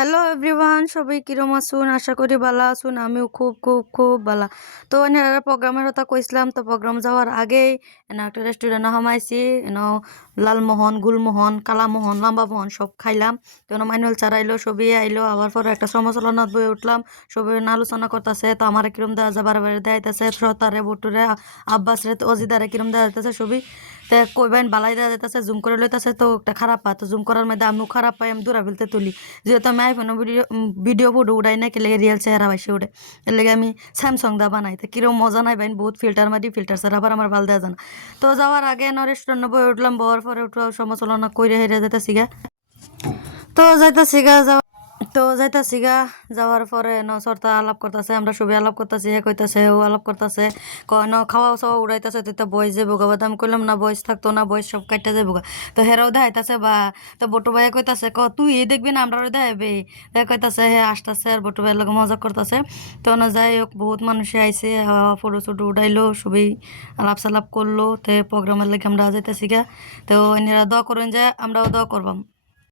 Hello everyone, সবাই কিরম আছুন? আশা করি ভালো আছুন। আমিও খুব খুব খুব ভালো। তো এনারা প্রোগ্রামের কথা কইছিলাম, তো প্রোগ্রাম যাওয়ার আগেই একটা রেস্টুরেন্টে হামাইছি। লালমোহন, গুলমোহন, কালামোহন, লাম্বামোহন সব খাইলাম। তো মাইনুল চার আইলো, সবই আইলো। আবার পরে একটা সমালোচনাত বই উঠলাম, সবই আলোচনা করতেছে। তো আমার কিরম দেওয়া যায়, বারে বারে দেখাইতেছে। সতারে বটুরে আব্বাস রে অজিদারে কিরম দেওয়া যাইতেছে সবই। তো কইবেন বালাই দেওয়া যাইতেছে, জুম করে লইতেছে। তো একটা খারাপ পা, তো জুম করার মধ্যে আমিও খারাপ পাই, আমি দূরা ফেলতে তুলি। যেহেতু আমি আইফোনে ভিডিও ফুটো উঠাই না, কে লেগে রিয়েল চেহারা বাইসে উঠে, এর লেগে আমি স্যামসং দা বানাই। তো কিরম মজা নাই বাইন, বহুত ফিল্টার মারি, ফিল্টার ছাড়া আবার আমার ভাল দেওয়া যায় না। তো যাওয়ার আগে রেস্টুরেন্টে বই উঠলাম, বওয়ার পরে উঠা সমালোচনা কইরে হেরে যেতেছি গা। তো যাইতাছি গা, যাইতাছি গা। যাওয়ার পরে সর্তা আলাপ করতেছে, আমরা সবই আলাপ করতেছি। হে কইতাছে, ও আলাপ করতেছে, খাওয়া চাওয়া উড়াইতেছে। তো বয়স যাবো গা, বাদাম কইলাম না বয়স থাকতো না, বয়স সব কাটতে যাবো গা। তো হেরাও দেখাইতেছে বা। তো বটু ভাইয়া কইতাছে, তুই দেখবি না, আমরা দেখাবে। কইতাছে হে আসতেছে, আর বটু ভাইয়ের লগে মজা করতেছে। তো যাই হোক, বহুত মানুষে আইসে, ফটো টটো উঠাইলো, সবই আলাপ সালাপ করলো। তো প্রোগ্রামের লেগে আমরা যাইতেছি গা। তো এনারা দোয়া করেন যে আমরাও দোয়া করবাম।